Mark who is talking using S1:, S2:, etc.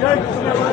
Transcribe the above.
S1: Дайте,